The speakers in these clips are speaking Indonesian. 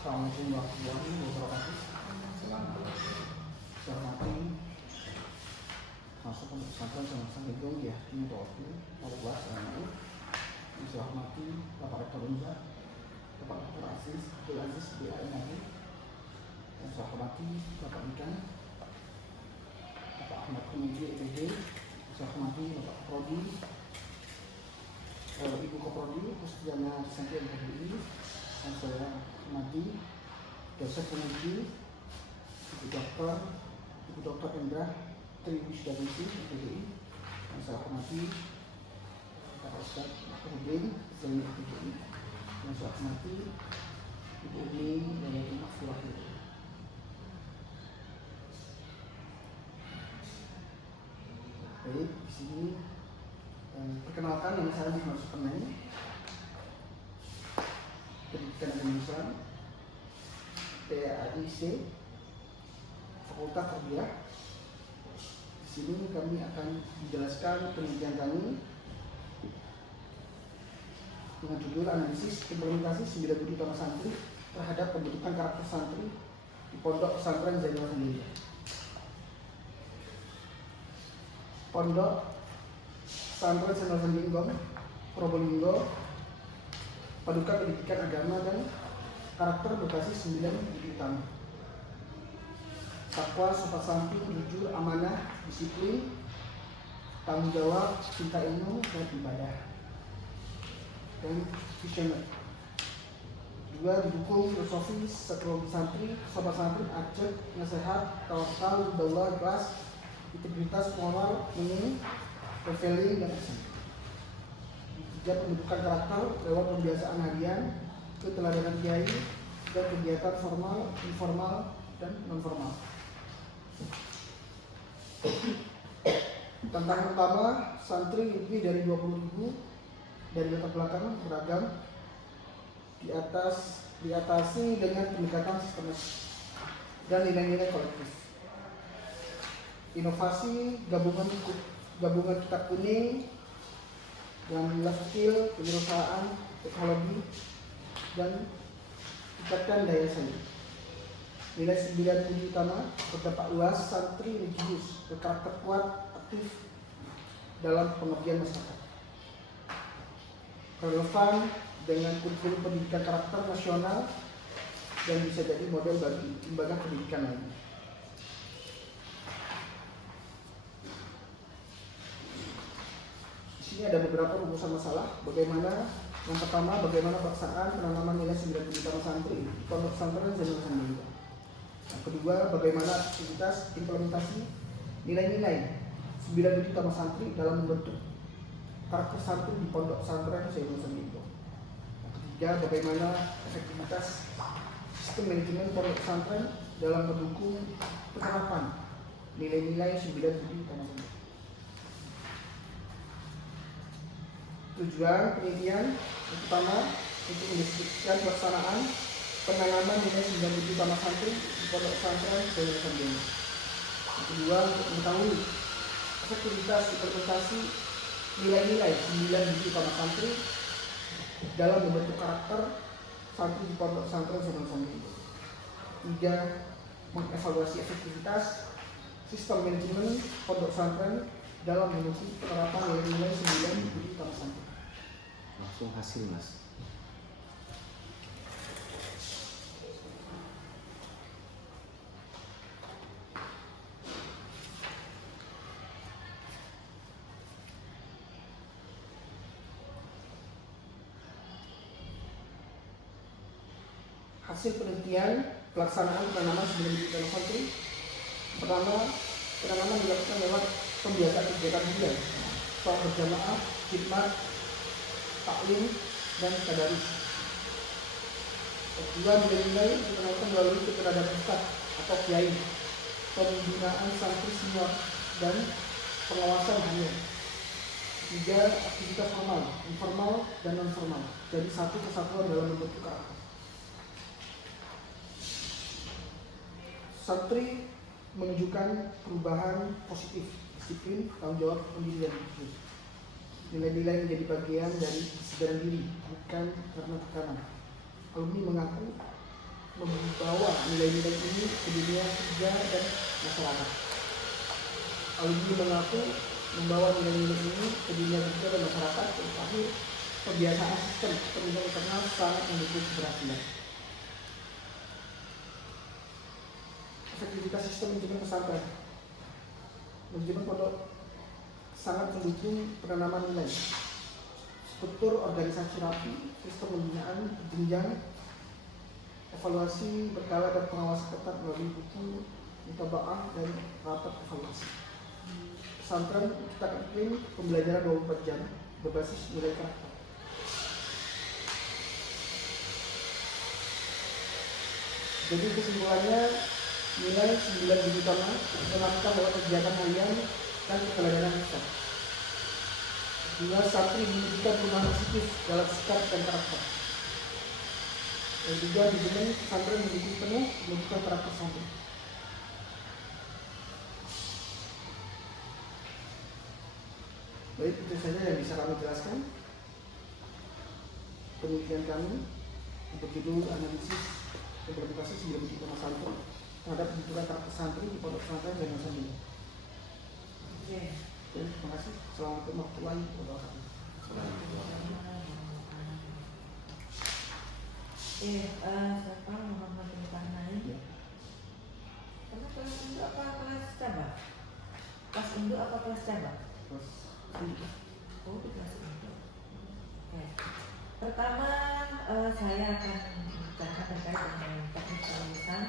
Assalamualaikum warahmatullahi wabarakatuh. Saya hormati masuk untuk pesantren sama Hidung ya ini waktu 14 Januari. Saya hormati Bapak Rektor Unja, Bapak Dr. Abdul Aziz BAM. Yang saya hormati Bapak Ikan, Bapak Ahmad Kumidi EPD. Saya hormati Bapak Prodi, Ibu Koprodi, Pustiana Santi MPDI. Dan saya hormati dosen peneliti Ibu Dr. Endra Triwisdawati PDI. Dan saya hormati Pak Ustaz Mahfudin Zaini PDI. Dan saya hormati Ibu Umi Dayati Mahfurah. Baik, di sini perkenalkan nama saya Muhammad Sukarnai, Pendidikan Indonesia, PAIC, Fakultas Tarbiyah. Di sini kami akan menjelaskan penelitian kami dengan judul analisis implementasi 9 utama santri terhadap pembentukan karakter santri di Pondok Pesantren Zainul Sendiri. Pondok Pesantren Zainul Sendiri Probolinggo, Paduka Pendidikan Agama dan Karakter berbasis 9 budi utama: takwa, sopan santun, jujur, amanah, disiplin, tanggung jawab, cinta ilmu, dan ibadah. Dan visioner. 2. Didukung filosofi psikologi santri, sopan santun, ajak, nasihat, tawakal, daulah, ikhlas, integritas, moral, profiling, dan action. 3. Pembentukan karakter lewat pembiasaan harian, keteladanan kiai, dan kegiatan formal, informal, dan non-formal. Tantangan pertama, santri lebih dari 20.000 dari latar belakang beragam diatasi dengan pendekatan sistematis dan nilai-nilai kolektif. Inovasi, gabungan kitab kuning yang life skill, kewirausahaan, teknologi, dan tingkatkan daya saing. Nilai 9 budi utama: berdampak luas, santri religius, berkarakter kuat, aktif dalam pengabdian masyarakat, relevan dengan kurikulum pendidikan karakter nasional, dan bisa jadi model bagi lembaga pendidikan lainnya. Ini ada beberapa rumusan masalah. Yang pertama, bagaimana pelaksanaan penanaman nilai 9 budi utama santri di Pondok Pesantren Zainul Sendiri. Yang kedua, bagaimana aktivitas implementasi nilai-nilai 9 budi utama santri dalam membentuk karakter santri di Pondok Pesantren Zainul Sendiri. Yang ketiga, bagaimana efektivitas sistem manajemen pondok pesantren dalam mendukung penerapan nilai-nilai 9 budi utama santri. Tujuan penelitian yang pertama untuk mendiskusikan pelaksanaan penanaman nilai 9 budi utama santri di Pondok Pesantren Zainul Sendiri. Yang kedua, untuk mengetahui efektivitas implementasi nilai-nilai 9 budi utama santri dalam membentuk karakter santri di Pondok Pesantren Zainul Sendiri. 3. Mengevaluasi efektivitas sistem manajemen pondok pesantren dalam mendukung penerapan nilai-nilai 9 budi utama santri. Langsung hasil, Mas. Hasil penelitian pelaksanaan penanaman 9 budi utama santri. Pertama, penanaman dilakukan lewat pembiasaan kegiatan harian, sholat berjamaah, khidmat, taklim, dan tadarus. Kedua, nilai-nilai dikenalkan melalui keberadaan ustadz atau kiai, pembinaan santri senior, dan pengawasan harian. 3. Aktivitas formal, informal, dan non-formal jadi satu kesatuan dalam membentuk karakter. Santri menunjukkan perubahan positif, disiplin, tanggung jawab, pendirian. Nilai-nilai menjadi bagian dari kesadaran diri, bukan karena tekanan. Alumni mengaku membawa nilai-nilai ini ke dunia kerja dan masyarakat. Alumni mengaku membawa nilai-nilai ini ke dunia kerja dan masyarakat, tetapi kebiasaan sistem pendidikan internal sangat mendukung keberhasilan. Efektivitas sistem manajemen pesantren. Manajemen pondok sangat mendukung penanaman nilai. Struktur organisasi rapi, sistem pembinaan jenjang, evaluasi berkala dan pengawasan ketat melalui buku, mutabaah dan rapat evaluasi. Pesantren menciptakan iklim pembelajaran 24 jam berbasis nilai karakter. Jadi kesimpulannya, nilai 9 utama menanamkan bahwa kegiatan harian dan keteladanan kita. Dua, santri menunjukkan perubahan positif dalam sikap dan karakter. Dan juga manajemen pesantren mendukung penuh menunjukkan karakter santri. Baik, itu saja yang bisa kami jelaskan. Penelitian kami berjudul analisis implementasi 9 utama santri terhadap pembentukan karakter santri di pondok pesantren dan Nusantara. Oke, terima kasih. Assalamualaikum warahmatullahi wabarakatuh. Siapa Muhammad Intanai? Karena kelas induk apa kelas cabang? Kelas induk apa kelas cabang? Terus, Oh, di kelas induk. Oke. Pertama, saya akan bicara terkait dengan teknik penulisan.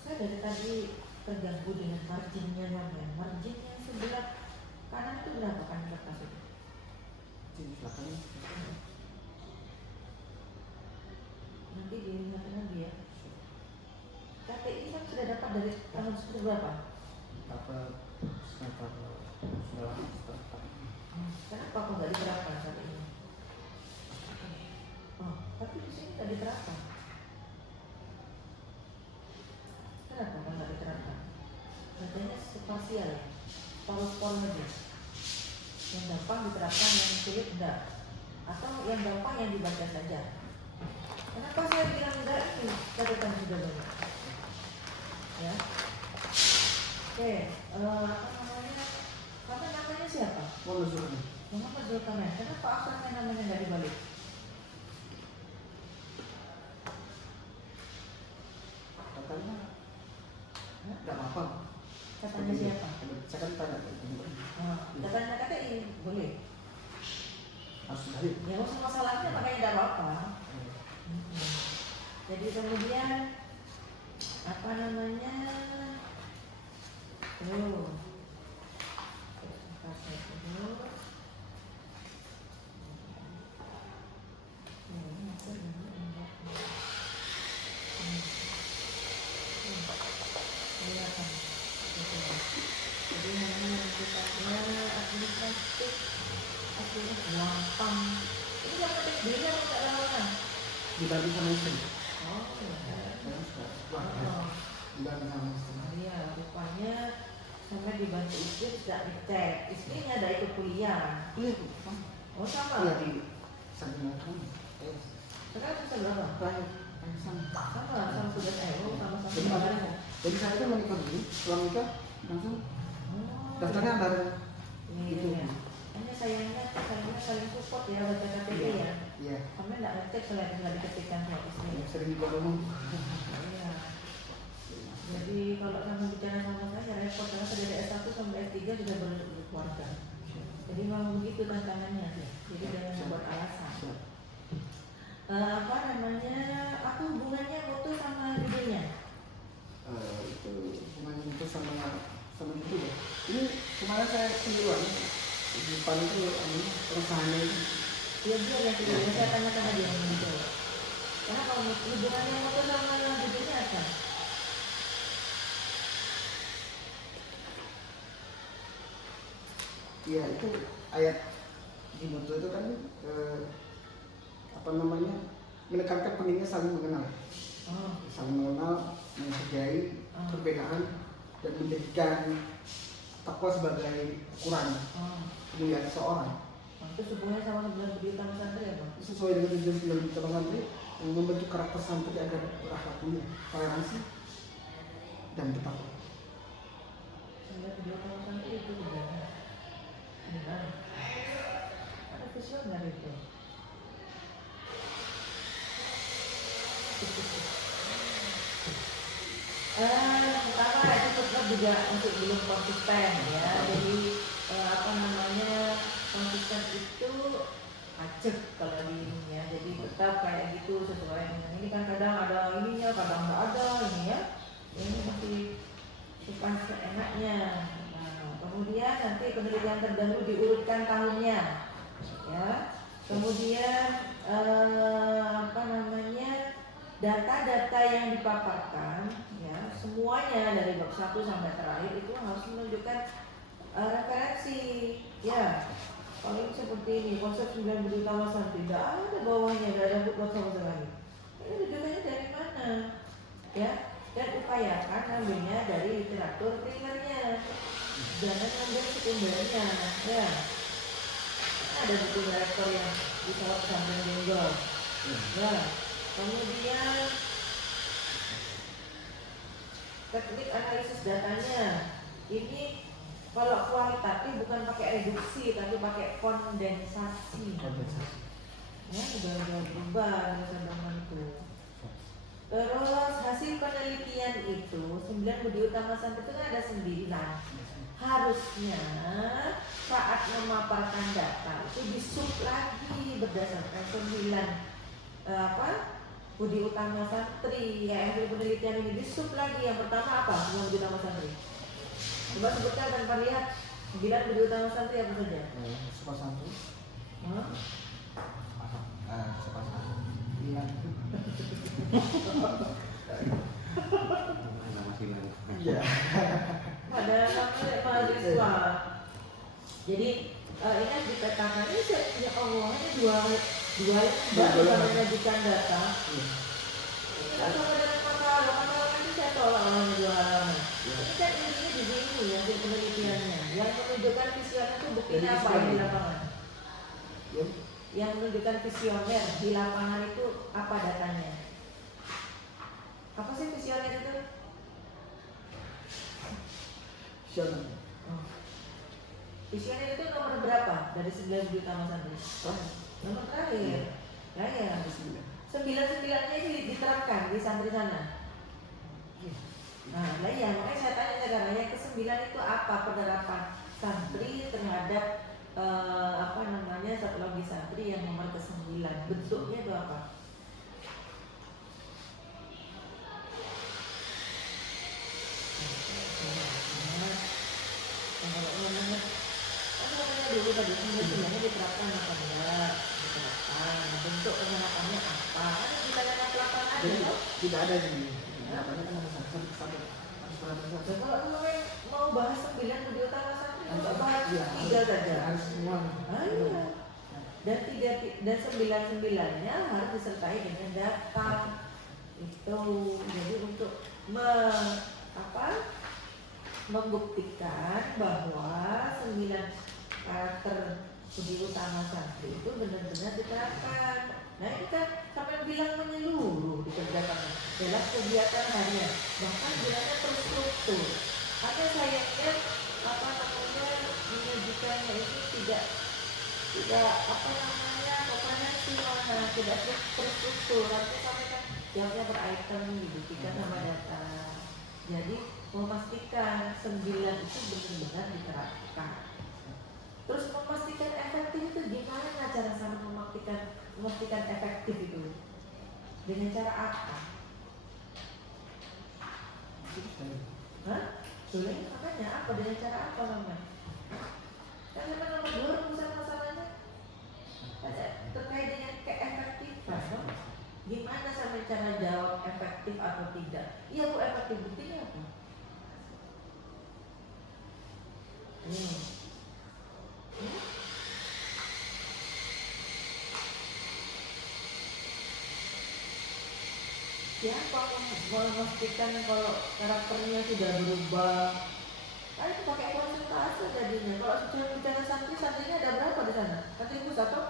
Saya dari tadi terganggu dengan marginnya namanya. Margin yang sebelah kanan itu berapa kan kertas itu? silakan. Nanti dilihat lagi ya. KTI kan sudah dapat dari tahun berapa? Dapat sekitar sudah Kenapa kok nggak diterapkan saat ini? Oh, tapi di sini nggak diterapkan. Kenapa kok nggak diterapkan? Katanya spasial, polos-polos aja. Yang gampang diterapkan, yang sulit enggak. Atau yang gampang yang dibaca saja. Kenapa saya bilang enggak ini? Catatan sudah banyak. Ya. Oke, apa namanya? Kamu namanya siapa? Monozurni. Muhammad Zulkarnain. Kenapa asalnya namanya nggak dibalik? Katanya nggak apa-apa. Katanya siapa? Saya kan tanya. Katanya KTI boleh. Harus balik. Ya usah masalahnya makanya nggak apa-apa. Jadi kemudian apa namanya? Jadi namanya kita administratif akhirnya gampang. Ini yang penting diri atau nggak lawan? Dibantu sama istri. Oh, ya. Saya suka. Oh. Dibantu sama istri. Iya, rupanya sampai dibantu istri tidak dicek. Istrinya ada ikut kuliah. Iya, Oh sama. iya di samping aku. Sekarang bisa berapa? Terakhir, sama. Sama tugas oh sama-sama. Jadi makanya, jadi saya itu menikah dulu, setelah nikah langsung daftarnya bareng. Gitu ya. Hanya sayangnya saling support ya baca KTP ya. Iya. Kami nggak ngecek selain nggak diketikkan sama istri. Sering juga ngomong. Iya. Jadi kalau kamu bicara sama saya repot karena saya dari S1 sampai S3 sudah berkeluarga. Jadi memang begitu tantangannya. Jadi jangan buat alasan. Apa namanya? Aku hubungannya foto sama videonya. Itu hubungannya itu sama itu ya. Ini kemarin saya sendirian. Di depan itu perusahaannya itu. Dia yang videonya saya tanya sama dia yang menjawab. Karena kalau hubungannya foto sama videonya apa? Iya itu ayat di Mutu itu kan apa namanya menekankan pentingnya saling mengenal, saling mengenal, menghargai perbedaan dan menjadikan takwa sebagai ukuran kemuliaan seseorang. Itu hubungannya sama 9 budi utama santri apa? Sesuai dengan tujuan film utama santri yang membentuk karakter santri agar berakhlak mulia, toleransi, dan bertakwa. 9 budi utama santri itu gimana? Gimana? Ada visioner itu. Pertama itu tetap juga untuk belum konsisten ya. Jadi apa namanya, konsisten itu pajak kalau di ini ya. Jadi tetap kayak gitu sesuai dengan ini kan, kadang ada ininya, kadang nggak ada ini ya. Ini mesti supaya seenaknya. Nah, kemudian nanti penelitian terdahulu diurutkan tahunnya ya. Kemudian apa namanya, data-data yang dipaparkan ya, semuanya dari bab 1 sampai terakhir itu harus menunjukkan referensi ya. Kalau ini seperti ini, konsep 9 budi utama santri, tidak ada bawahnya, tidak ada footnote sama sekali. Ini rujukannya dari mana ya? Dan upayakan ambilnya dari literatur primernya, jangan ambil sekundernya ya. Ada buku rektor yang bisa samping jenggol ya. Kemudian teknik analisis datanya ini kalau kualitatif bukan pakai reduksi tapi pakai kondensasi. Ya, udah berubah zaman itu. Terus hasil penelitian itu 9 budi utama santri itu kan ada 9. Harusnya saat memaparkan data itu disub lagi berdasarkan 9 budi utama santri ya. Hasil penelitian ini disub lagi. Yang pertama apa? 9 budi utama santri. Coba sebutkan tanpa lihat 9 budi utama santri apa saja? Sopan santri. Sopan santri. Iya. Nama silang. Iya. Ada mahasiswa. Jadi ini harus dipetakan. Ini ya Allah, ini dua yang baru menyajikan data. Ini nggak sama dengan makalah ini saya tolak oleh 2 halaman. Ini kan intinya di sini ya, di penelitiannya. Yang menunjukkan visioner itu buktinya apa di lapangan? Yang menunjukkan visioner di lapangan itu apa datanya? Apa sih visioner itu? Visioner itu nomor berapa dari 9 budi utama santri? Nomor terakhir. Ya. 9-9-nya itu diterapkan di santri sana. Nah, ya, makanya saya tanya sekarang yang ke-9 itu apa penerapan santri terhadap apa namanya satulogi santri yang nomor ke-9, bentuknya itu apa? Dulu tadi sebenarnya diterapkan apa enggak? Diterapkan. Bentuk penerapannya apa? Kan ditanya lapangan aja. Jadi loh. tidak ada sih. Apanya kan nomor satu. Dan kalau kalian mau bahas 9 budi utama santri, kalau bahas Iya, 3 saja. harus semua. Iya. Dan 9-9-nya harus disertai dengan data itu. Jadi untuk membuktikan bahwa 9 karakter budi utama santri itu benar-benar diterapkan. Nah ini kan sampai bilang menyeluruh dikerjakan dalam kegiatan harian, bahkan bilangnya terstruktur. Ada sayangnya menyajikannya ini tidak tidak terstruktur. Artinya sampai kan jawabnya per item dibuktikan sama data. Jadi memastikan 9 itu benar-benar diterapkan. Terus memastikan efektif itu gimana cara sana memastikan efektif itu? Dengan cara apa? Boleh makanya apa? Dengan cara apa namanya? Kan memang nomor 2 rumusan masalahnya terkait dengan keefektifan. Gimana sampai cara jawab efektif atau tidak? Iya bu, efektif buktinya apa? Siapa memastikan kalau karakternya sudah berubah itu pakai konsultasi jadinya. Kalau sudah bicara santri, santrinya ada berapa di sana? Santri pusat atau?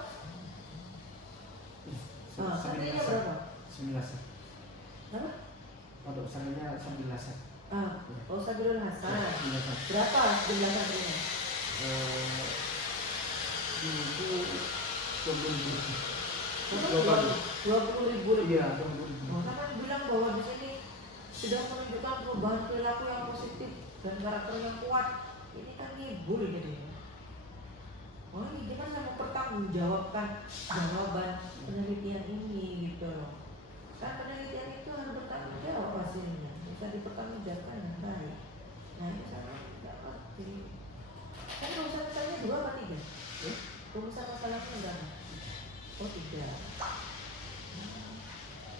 Santrinya berapa? 19. Berapa? Pondok pesantrennya 19. Oh, Sabilul Hasan. 19. Berapa jumlah santrinya? Itu 20.000. 20.000 lebih. Iya, 20.000. Oh, kan bilang bahwa di sini sudah menunjukkan perubahan perilaku yang positif dan karakter yang kuat. Ini kan ngibul jadi. Oh, ini gimana mau pertanggungjawabkan jawaban penelitian ini gitu loh. Kan penelitian itu harus bertanggung jawab hasilnya, bisa dipertanggungjawabkan dengan baik. Nah, ini saya tidak ngerti. Kan rumusan masalahnya 2 apa 3? Rumusan masalahnya berapa? Oh, 3.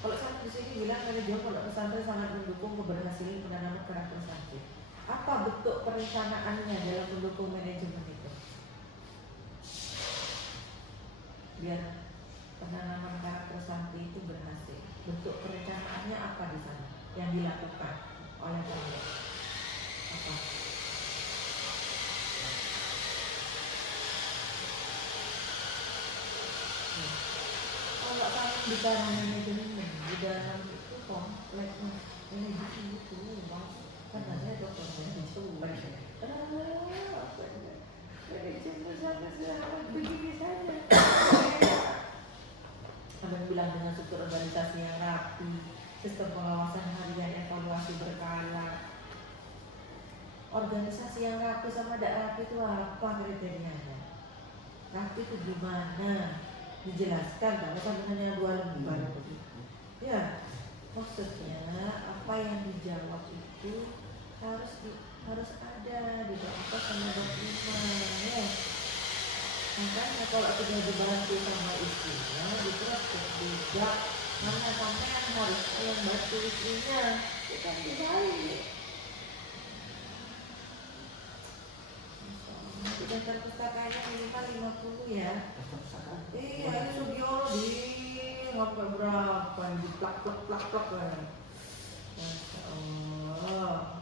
Kalau saya di sini bilang manajemen pondok pesantren sangat mendukung keberhasilan penanaman karakter santri. Apa bentuk perencanaannya dalam mendukung manajemen itu? Biar penanaman karakter santri itu berhasil. Bentuk perencanaannya apa di sana yang dilakukan oleh pondok? Apa? Kalau saya bicara manajemen di dalam itu kompleks manajemen itu, kan saya dokter manajemen. Manajemen sama begini saja. Ada yang bilang dengan struktur organisasi yang rapi, sistem pengawasan harian, evaluasi berkala. Organisasi yang rapi sama tidak rapi itu apa kriterianya? Rapi itu gimana? Dijelaskan, kalau sampai 2 lembar. Ya, maksudnya apa yang dijawab itu harus ada di atas sama dokumen ya. Makanya kalau sudah dibantu sama istrinya, dipraktek juga. Mana sampean harus yang bantu istrinya, bukan dibalik. Sedangkan pustakanya minimal 50 ya. Iya, ini Sugiono di sampai berapa? Di plak kan. Masya Allah.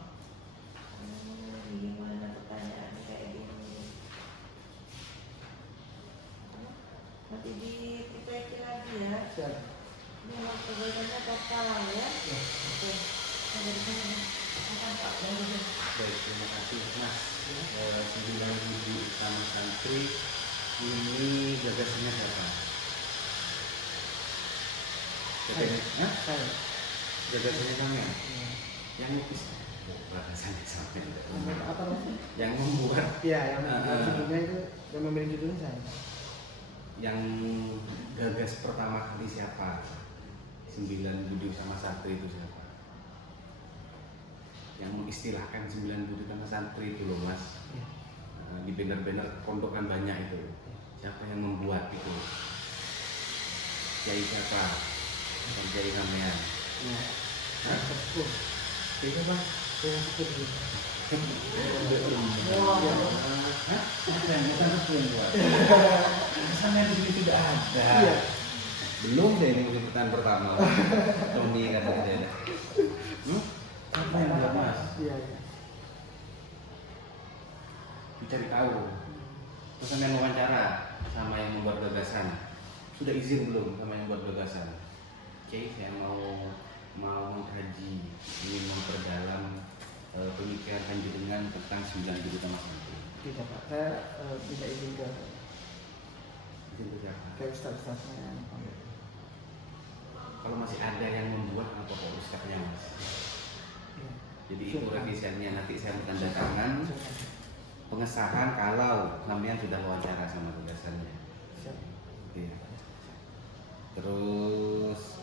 Gimana pertanyaan kayak gini? Nanti diperbaiki lagi ya. Siap. Ini waktu bacanya total ya. Oke. Sampai di sini. Baik, terima kasih Mas. 9.000 sama santri ini gagasannya siapa? Saya. Gagasannya sampean. Yang lukis gagasannya sampean. Apa namanya? Yang membuat Iya, yang judulnya itu yang memilih judulnya saya. yang gagas pertama kali siapa? 9 budi sama santri itu siapa? Yang mengistilahkan 9 budi sama santri itu loh Mas. Ya. Di banner-banner pondok kan banyak itu. Siapa yang membuat itu? Kiai siapa? Bukan Kiai sampean. Ya. Hah? Sepuh. Kiai apa? Saya sepuh dulu. Hah? Bukan sepuh yang buat. Sampai di sini tidak ada. Iya. Belum deh ini liputan pertama. Tommy kata dia. Siapa yang buat Mas? Iya. Dicari tahu. Terus yang wawancara sama yang membuat gagasan. Sudah izin belum sama yang membuat gagasan? Oke, saya mau mengkaji, ingin memperdalam pemikiran panjenengan tentang 9 juta Mas Nanti. Tidak Pak, saya minta izin ke Izin ke siapa? ustaz-ustaznya. Kalau masih ada yang membuat apa kok ustaznya Mas? Iya. Jadi itu revisiannya nanti saya tanda tangan pengesahan kalau sampean sudah wawancara sama gagasannya. Siap. Iya. Terus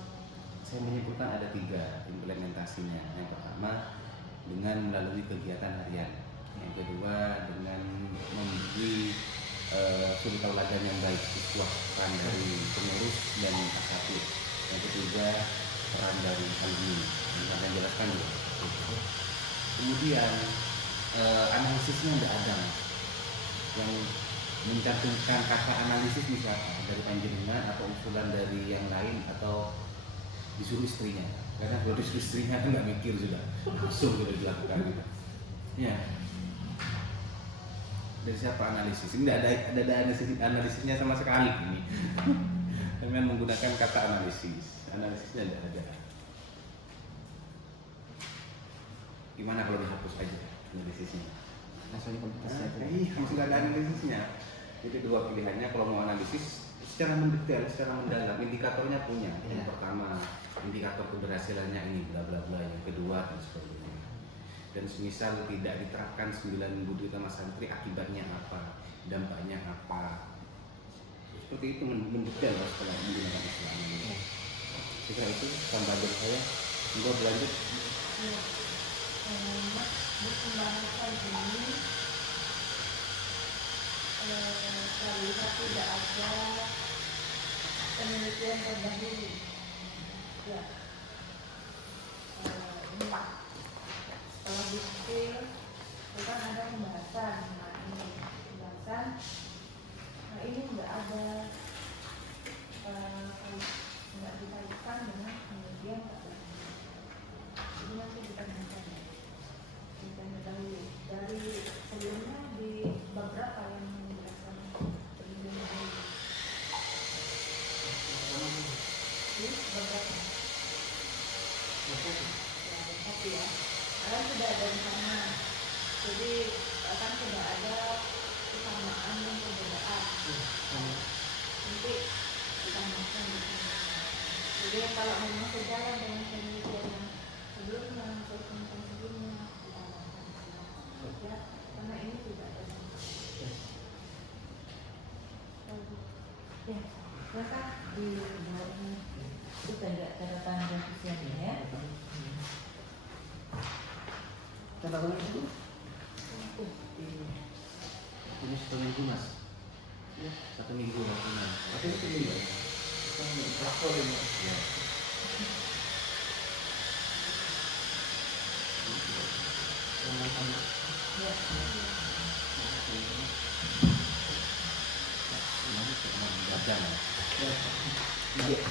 saya menyebutkan ada 3 implementasinya. Yang pertama dengan melalui kegiatan harian. Yang kedua dengan memberi sudut tauladan yang baik, iswah peran dari pengurus dan asatid. Yang ketiga peran dari alumni. Yang akan jelaskan dulu. Kemudian analisisnya tidak ada yang mencantumkan kata analisis misalnya dari panjenengan atau usulan dari yang lain atau disuruh istrinya, karena kalau disuruh istrinya kan nggak mikir sudah langsung sudah dilakukan gitu. Ya Dari siapa analisis? Ini ada analisisnya sama sekali ini. Dengan menggunakan kata analisis. Analisisnya tidak ada. Gimana kalau dihapus aja analisisnya? Langsung komputasi aja. Iya, masih nggak ada analisisnya. Jadi dua pilihannya kalau mau analisis secara mendetail, secara mendalam, indikatornya punya. Yang pertama, indikator keberhasilannya ini, bla bla bla. Yang kedua dan sebagainya. Dan semisal tidak diterapkan 9.000 utama santri, akibatnya apa, dampaknya apa, seperti itu mendetail setelah menggunakan Islam ini. Setelah itu tambahan saya, enggak berlanjut. Di pembahasan ini terlihat tidak ada penelitian terdahulu. Ya, ini setelah detail itu kan ada pembahasan. Nah ini pembahasan. Nah ini nggak ada nggak dikaitkan dengan kemudian jadi nanti ditanyakan ditanya dahulu dari sebelumnya di bab berapa yang menjelaskan terlebih dahulu di bab berapa? Satu ya. Karena sudah ada di sana, jadi akan sudah ada kesamaan dan perbedaan. Nanti ditambahkan di sini. Jadi kalau memang sejalan dengan penelitian yang sebelumnya, sebelumnya ditambahkan di sini. Ya, karena ini tidak ada. Ya, maka di bawah ini itu catatan revisiannya ya. Catatan itu Ini 1 minggu mas. 1 minggu lakukan. tapi itu ini kan prakol ini. Ya. Sama-sama. Ya. Ini cuma 4 jam. Ya.